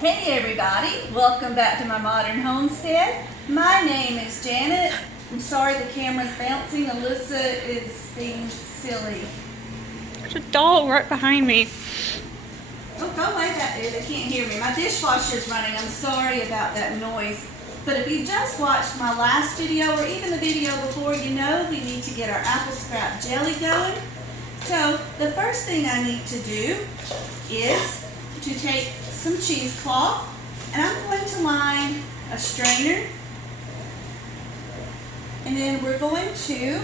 Hey everybody, welcome back to my modern homestead. My name is Janet. I'm sorry the camera's bouncing. Alyssa is being silly. There's a dog right behind me. Oh, go away back there. They can't hear me. My dishwasher's running. I'm sorry about that noise. But if you just watched my last video or even the video before, you know we need to get our apple scrap jelly going. So the first thing I need to do is to take some cheesecloth, and I'm going to line a strainer, and then we're going to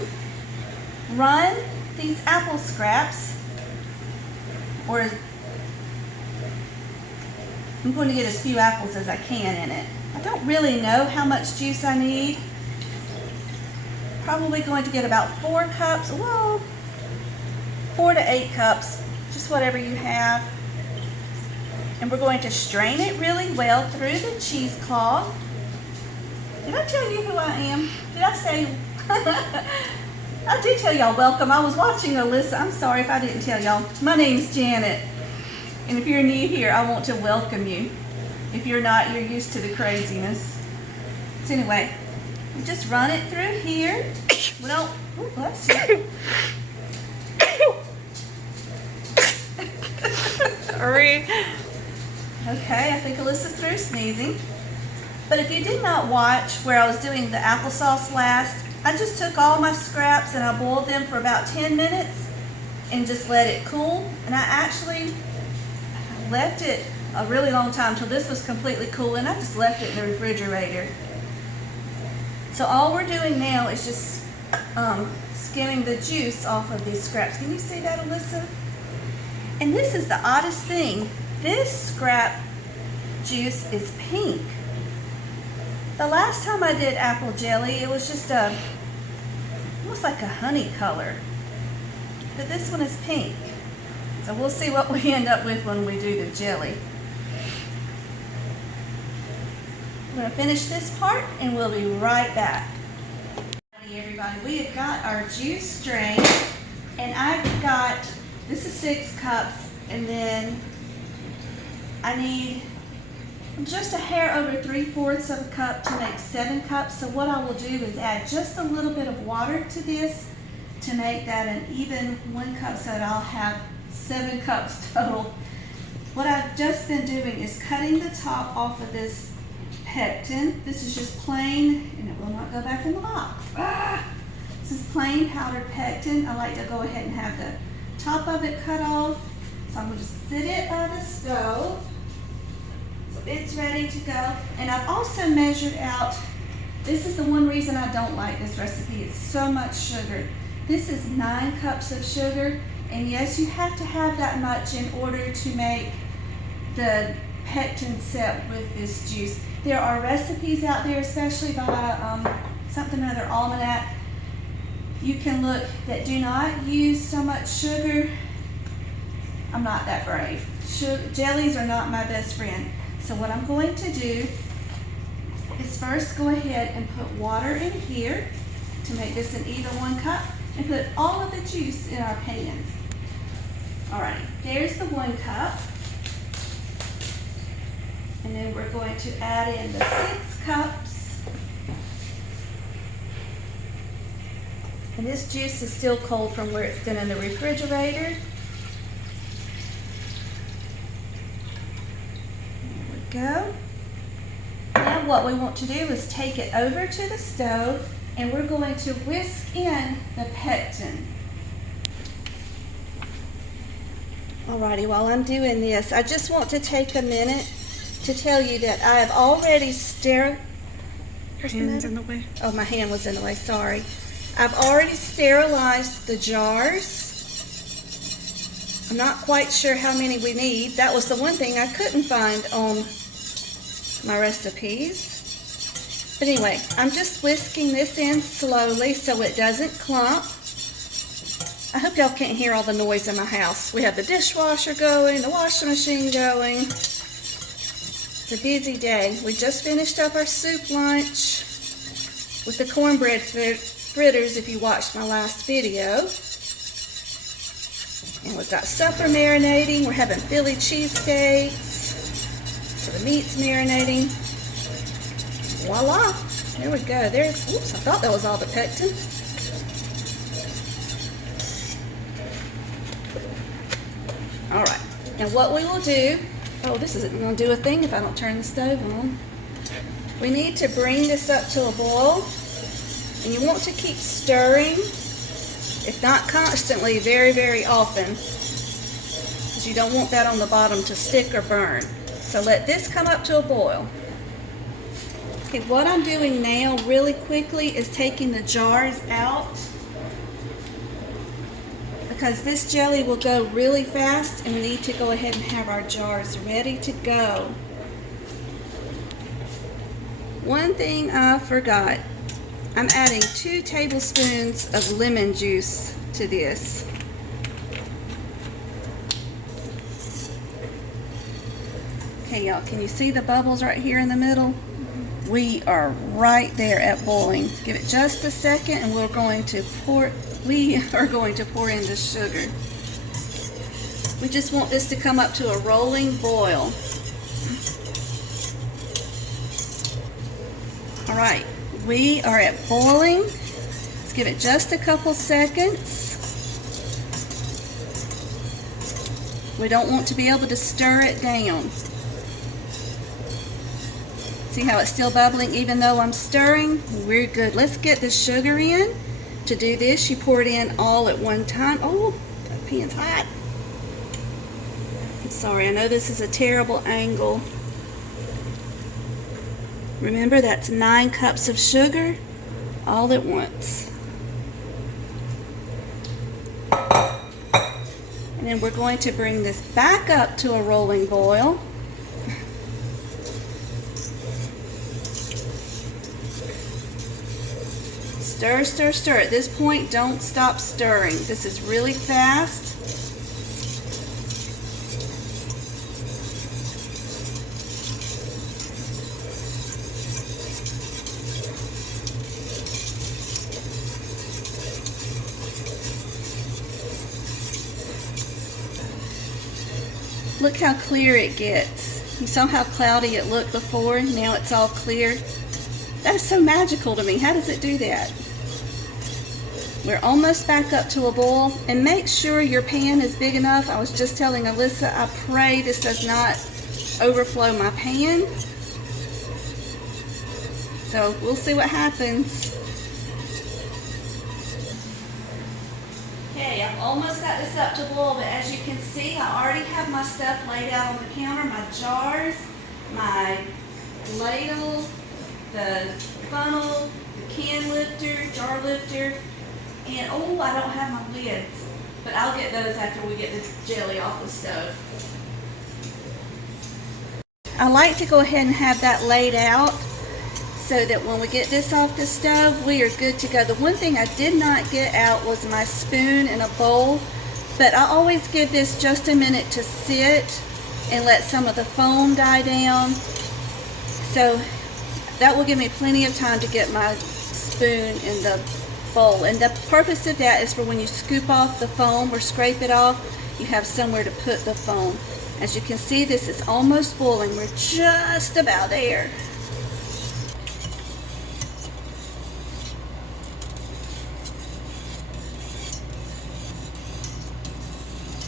run these apple scraps, or I'm going to get as few apples as I can in it. I don't really know how much juice I need. Probably going to get about 4 cups, well, 4 to 8 cups, just whatever you have. And we're going to strain it really well through the cheesecloth. Did I tell you who I am? Did I say? I did tell y'all welcome. I was watching Alyssa. I'm sorry if I didn't tell y'all. My name's Janet. And if you're new here, I want to welcome you. If you're not, you're used to the craziness. So anyway, we just run it through here. We don't, oh, bless you. Sorry. Okay, I think Alyssa's through sneezing. But if you did not watch where I was doing the applesauce last, I just took all my scraps and I boiled them for about 10 minutes and just let it cool. And I actually left it a really long time till this was completely cool, and I just left it in the refrigerator. So all we're doing now is just skimming the juice off of these scraps. Can you see that, Alyssa? And this is the oddest thing. This scrap juice is pink. The last time I did apple jelly, it was just almost like a honey color. But this one is pink. So we'll see what we end up with when we do the jelly. I'm going to finish this part and we'll be right back. Hey everybody, we have got our juice strained, and I've got, this is 6 cups, and then I need just a hair over 3/4 of a cup to make 7 cups. So what I will do is add just a little bit of water to this to make that an even 1 cup, so that I'll have 7 cups total. What I've just been doing is cutting the top off of this pectin. This is just plain, and it will not go back in the box. This is plain powdered pectin. I like to go ahead and have the top of it cut off. So I'm going to just sit it by the stove. So it's ready to go. And I've also measured out, this is the one reason I don't like this recipe. It's so much sugar. This is 9 cups of sugar. And yes, you have to have that much in order to make the pectin set with this juice. There are recipes out there, especially by something or other almanac, you can look, that do not use so much sugar. I'm not that brave. Jellies are not my best friend. So what I'm going to do is first go ahead and put water in here to make this an even 1 cup, and put all of the juice in our pan. Alright, there's the 1 cup. And then we're going to add in the 6 cups. And this juice is still cold from where it's been in the refrigerator. There we go. Now what we want to do is take it over to the stove, and we're going to whisk in the pectin. Alrighty, while I'm doing this, I just want to take a minute to tell you that I have already Hands in the way. Oh, my hand was in the way, sorry. I've already sterilized the jars. I'm not quite sure how many we need. That was the one thing I couldn't find on my recipes. But anyway, I'm just whisking this in slowly so it doesn't clump. I hope y'all can't hear all the noise in my house. We have the dishwasher going, the washing machine going. It's a busy day. We just finished up our soup lunch with the cornbread fritters, if you watched my last video. And we've got supper marinating. We're having Philly cheesesteaks. So the meat's marinating. Voila! There we go. There's, oops, I thought that was all the pectin. All right. Now what we will do, oh, this isn't going to do a thing if I don't turn the stove on. We need to bring this up to a boil, and you want to keep stirring, if not constantly, very, very often, because you don't want that on the bottom to stick or burn. So let this come up to a boil. Okay, what I'm doing now really quickly is taking the jars out, because this jelly will go really fast and we need to go ahead and have our jars ready to go. One thing I forgot, I'm adding 2 tablespoons of lemon juice to this. Okay, y'all, can you see the bubbles right here in the middle? We are right there at boiling. Give it just a second and we are going to pour in the sugar. We just want this to come up to a rolling boil. All right, we are at boiling. Let's give it just a couple seconds. We don't want to be able to stir it down. See how it's still bubbling even though I'm stirring? We're good. Let's get the sugar in. To do this, you pour it in all at one time. Oh, that pan's hot. I'm sorry, I know this is a terrible angle. Remember, that's 9 cups of sugar all at once. And then we're going to bring this back up to a rolling boil. Stir, stir, stir. At this point, don't stop stirring. This is really fast. Look how clear it gets. You saw how cloudy it looked before, now it's all clear. That is so magical to me. How does it do that? We're almost back up to a boil, and make sure your pan is big enough. I was just telling Alyssa, I pray this does not overflow my pan. So we'll see what happens. Okay, I've almost got this up to boil, but as you can see, I already have my stuff laid out on the counter, my jars, my ladle, the funnel, the can lifter, jar lifter, and oh, I don't have my lids, but I'll get those after we get the jelly off the stove. I like to go ahead and have that laid out so that when we get this off the stove, we are good to go. The one thing I did not get out was my spoon and a bowl, but I always give this just a minute to sit and let some of the foam die down. So that will give me plenty of time to get my spoon in the bowl. And the purpose of that is for when you scoop off the foam or scrape it off, you have somewhere to put the foam. As you can see, this is almost boiling. We're just about there.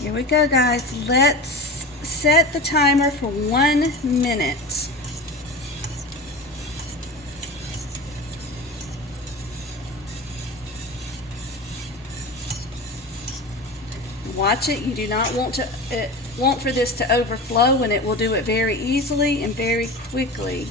Here we go, guys. Let's set the timer for 1 minute. Watch it. You do not want for this to overflow, and it will do it very easily and very quickly.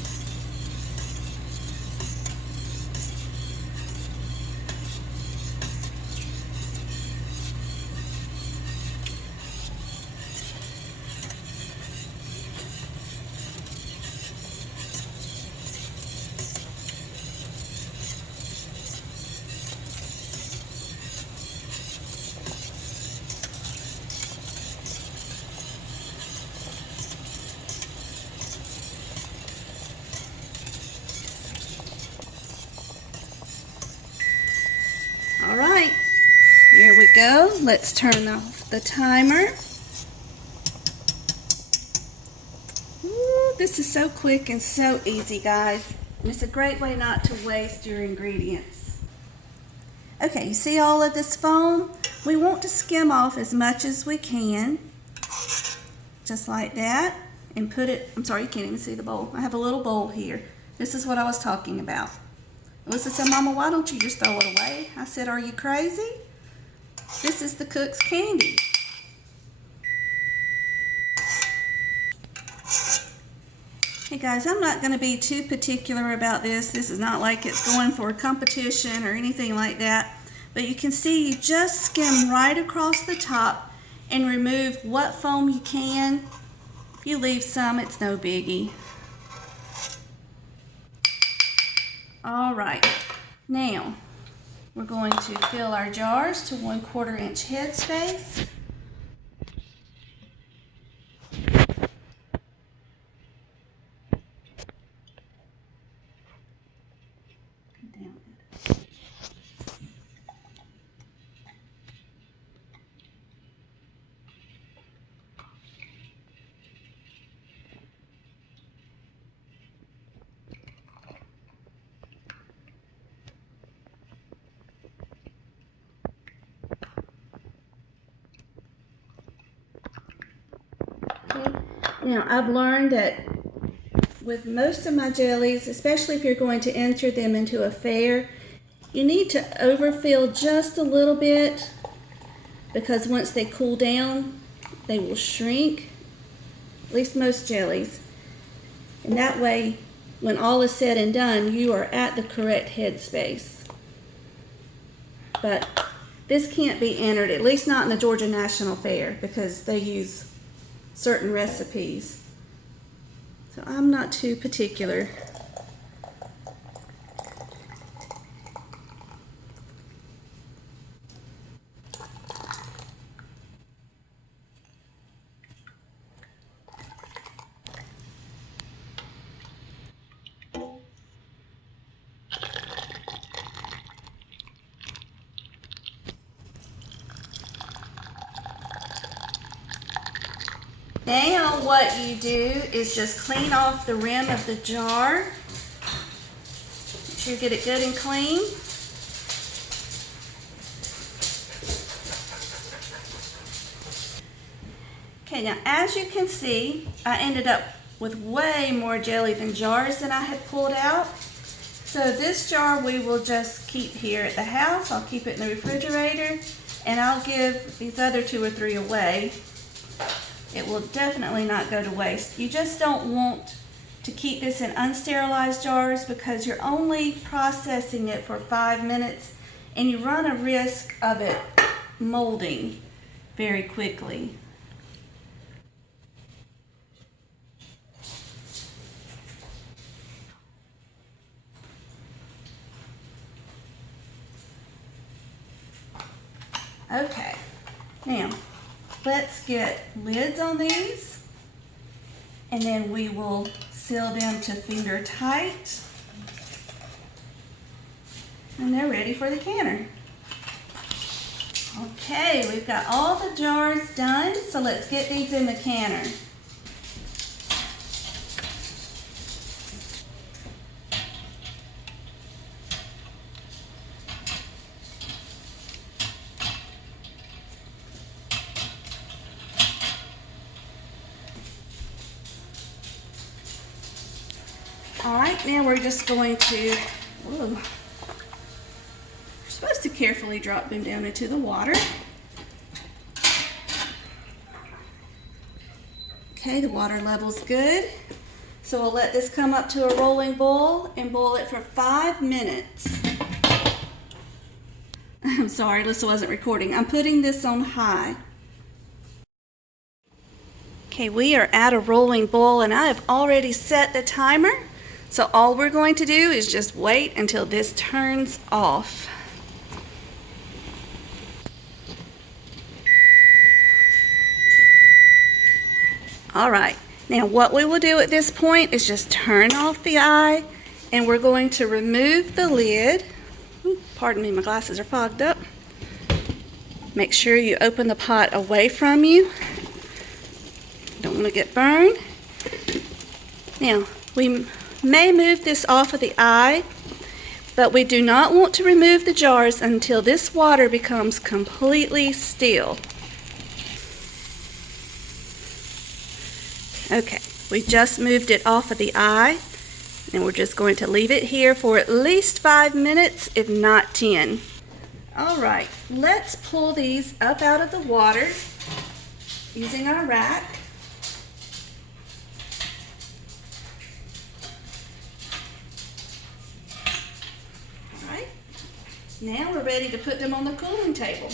All right, here we go. Let's turn off the timer. Ooh, This is so quick and so easy, guys. And it's a great way not to waste your ingredients. Okay, you see all of this foam? We want to skim off as much as we can. Just like that. And put it, I'm sorry, you can't even see the bowl. I have a little bowl here. This is what I was talking about. Alyssa said, Mama, why don't you just throw it away? I said, are you crazy? This is the cook's candy. Hey guys, I'm not going to be too particular about this. This is not like it's going for a competition or anything like that. But you can see you just skim right across the top and remove what foam you can. If you leave some, it's no biggie. All right, now we're going to fill our jars to 1/4 inch headspace. Now, I've learned that with most of my jellies, especially if you're going to enter them into a fair, you need to overfill just a little bit because once they cool down, they will shrink, at least most jellies. And that way, when all is said and done, you are at the correct headspace. But this can't be entered, at least not in the Georgia National Fair, because they use certain recipes. So I'm not too particular. Now what you do is just clean off the rim of the jar. Make sure you get it good and clean. Okay, now as you can see, I ended up with way more jelly than jars than I had pulled out. So this jar we will just keep here at the house. I'll keep it in the refrigerator, and I'll give these other 2 or 3 away. It will definitely not go to waste. You just don't want to keep this in unsterilized jars because you're only processing it for 5 minutes and you run a risk of it molding very quickly. Okay, now let's get lids on these, and then we will seal them to finger tight. And they're ready for the canner. Okay, we've got all the jars done, so let's get these in the canner. All right, now we're just going to, whoa, you're supposed to carefully drop them down into the water. Okay, the water level's good. So we'll let this come up to a rolling boil and boil it for 5 minutes. I'm sorry, Alyssa wasn't recording. I'm putting this on high. Okay, we are at a rolling boil and I have already set the timer. So all we're going to do is just wait until this turns off. All right, now what we will do at this point is just turn off the eye and we're going to remove the lid. Ooh, pardon me, my glasses are fogged up. Make sure you open the pot away from you. Don't want to get burned. Now, we may move this off of the eye, but we do not want to remove the jars until this water becomes completely still. Okay, we just moved it off of the eye, and we're just going to leave it here for at least 5 minutes, if not 10. All right, let's pull these up out of the water using our rack. All right, now we're ready to put them on the cooling table.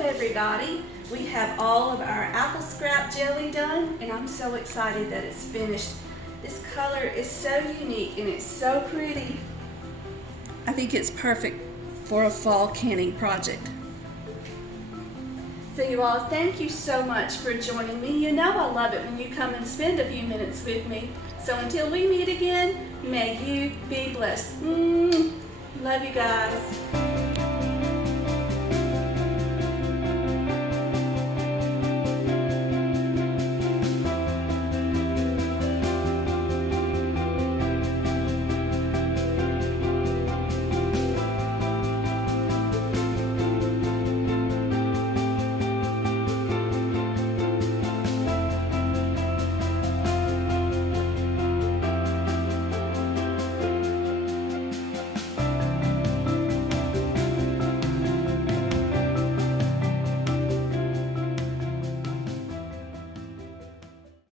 Everybody, we have all of our apple scrap jelly done, and I'm so excited that it's finished. This color is so unique and it's so pretty. I think it's perfect for a fall canning project. So you all, thank you so much for joining me. You know I love it when you come and spend a few minutes with me. So until we meet again, may you be blessed. Love you guys.